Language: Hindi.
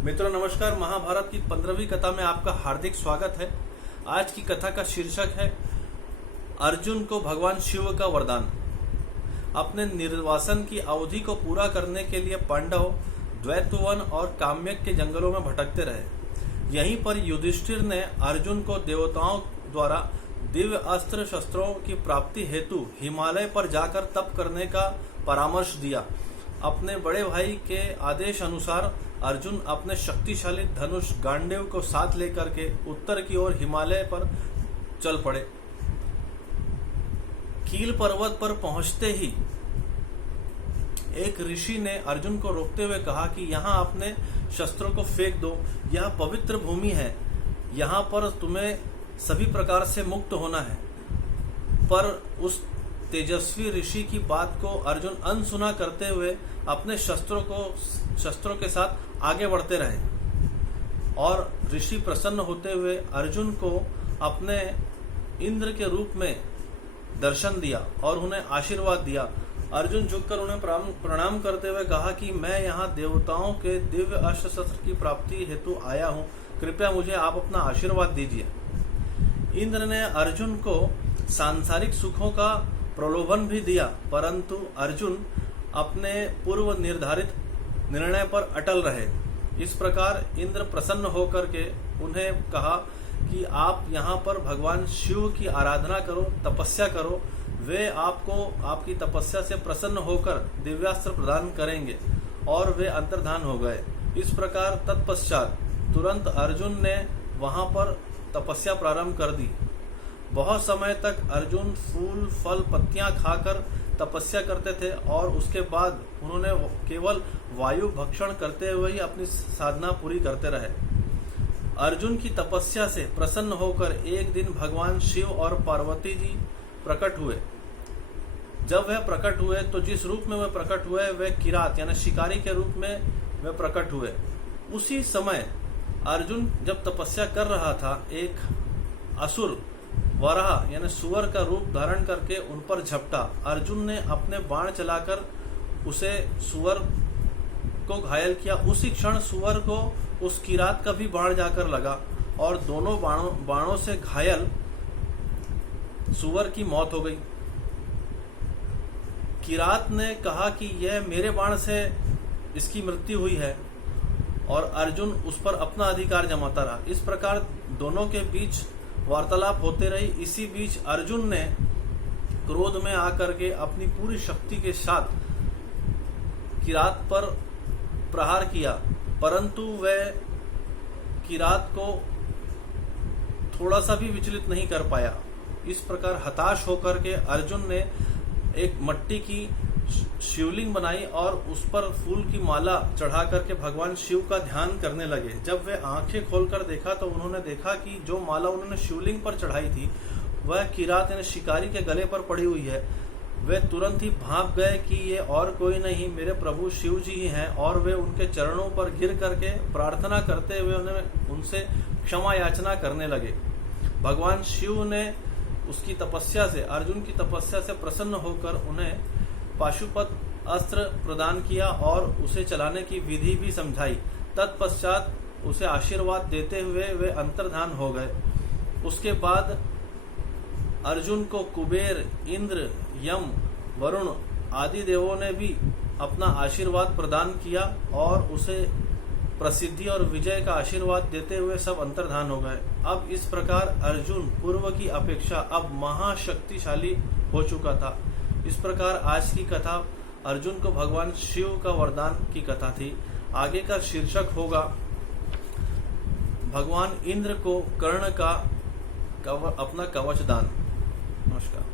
मित्रों नमस्कार। महाभारत की 15वीं कथा में आपका हार्दिक स्वागत है। आज की कथा का शीर्षक है अर्जुन को भगवान शिव का वरदान। अपने निर्वासन की अवधि को पूरा करने के लिए पांडव द्वैतवन और काम्यक के जंगलों में भटकते रहे। यहीं पर युधिष्ठिर ने अर्जुन को देवताओं द्वारा दिव्य अस्त्र शस्त्रों की प्राप्ति हेतु हिमालय पर जाकर तप करने का परामर्श दिया। अपने बड़े भाई के आदेश अनुसार अर्जुन अपने शक्तिशाली धनुष गांडीव को साथ लेकर के उत्तर की ओर हिमालय पर चल पड़े। कील पर्वत पर पहुंचते ही एक ऋषि ने अर्जुन को रोकते हुए कहा कि यहाँ अपने शस्त्रों को फेंक दो, यह पवित्र भूमि है, यहाँ पर तुम्हें सभी प्रकार से मुक्त होना है। पर उस तेजस्वी ऋषि की बात को अर्जुन अनसुना करते हुए अपने शस्त्रों के साथ आगे बढ़ते रहे और ऋषि प्रसन्न होते हुए अर्जुन को अपने इंद्र के रूप में दर्शन दिया और उन्हें आशीर्वाद दिया। अर्जुन झुककर उन्हें प्रणाम करते हुए कहा कि मैं यहाँ देवताओं के दिव्य अस्त्र शस्त्र की प्राप्ति हेतु आया हूँ, कृपया मुझे आप अपना आशीर्वाद दीजिए। इंद्र ने अर्जुन को सांसारिक सुखों का प्रलोभन भी दिया, परंतु अर्जुन अपने पूर्व निर्धारित निर्णय पर अटल रहे। इस प्रकार इंद्र प्रसन्न होकर के उन्हें कहा कि आप यहाँ पर भगवान शिव की आराधना करो, तपस्या करो, वे आपको आपकी तपस्या से प्रसन्न होकर दिव्यास्त्र प्रदान करेंगे। और वे अंतर्धान हो गए। इस प्रकार तत्पश्चात तुरंत अर्जुन ने वहां पर तपस्या प्रारंभ कर दी। बहुत समय तक अर्जुन फूल फल पत्तियां खाकर तपस्या करते थे और उसके बाद उन्होंने केवल वायु भक्षण करते हुए ही अपनी साधना पूरी करते रहे। अर्जुन की तपस्या से प्रसन्न होकर एक दिन भगवान शिव और पार्वती जी प्रकट हुए। जब वह प्रकट हुए तो जिस रूप में वह प्रकट हुए वह किरात यानी शिकारी के रूप में वह प्रकट हुए। उसी समय अर्जुन जब तपस्या कर रहा था, एक असुर वराह यानी सुअर का रूप धारण करके उन पर झपटा। अर्जुन ने अपने बाण चलाकर उसे सुअर को घायल किया। उसी क्षण सुअर को उस किरात का भी बाण जाकर लगा और दोनों बाणों से घायल सुअर की मौत हो गई। किरात ने कहा कि यह मेरे बाण से इसकी मृत्यु हुई है और अर्जुन उस पर अपना अधिकार जमाता रहा। इस प्रकार दोनों के बीच वार्तालाप होते रही। इसी बीच अर्जुन ने क्रोध में आकर के अपनी पूरी शक्ति के साथ किरात पर प्रहार किया, परंतु वह किरात को थोड़ा सा भी विचलित नहीं कर पाया। इस प्रकार हताश होकर के अर्जुन ने एक मट्टी की शिवलिंग बनाई और उस पर फूल की माला चढ़ा करके भगवान शिव का ध्यान करने लगे। जब वे आंखें खोलकर देखा तो उन्होंने देखा कि जो माला उन्होंने शिवलिंग पर चढ़ाई थी वह किरात यानी शिकारी के गले पर पड़ी हुई है। वे तुरंत ही भाप गए कि ये और कोई नहीं मेरे प्रभु शिव जी ही हैं और वे उनके चरणों पर गिर करके प्रार्थना करते हुए उनसे क्षमा याचना करने लगे। भगवान शिव ने उसकी तपस्या से, अर्जुन की तपस्या से प्रसन्न होकर उन्हें पाशुपत अस्त्र प्रदान किया और उसे चलाने की विधि भी समझाई। तत्पश्चात उसे आशीर्वाद देते हुए वे अंतर्धान हो गए। उसके बाद अर्जुन को कुबेर, इंद्र, यम, वरुण आदि देवों ने भी अपना आशीर्वाद प्रदान किया और उसे प्रसिद्धि और विजय का आशीर्वाद देते हुए सब अंतर्धान हो गए। अब इस प्रकार अर्जुन पूर्व की अपेक्षा अब महाशक्तिशाली हो चुका था। इस प्रकार आज की कथा अर्जुन को भगवान शिव का वरदान की कथा थी। आगे का शीर्षक होगा भगवान इंद्र को कर्ण का अपना कवच दान। नमस्कार।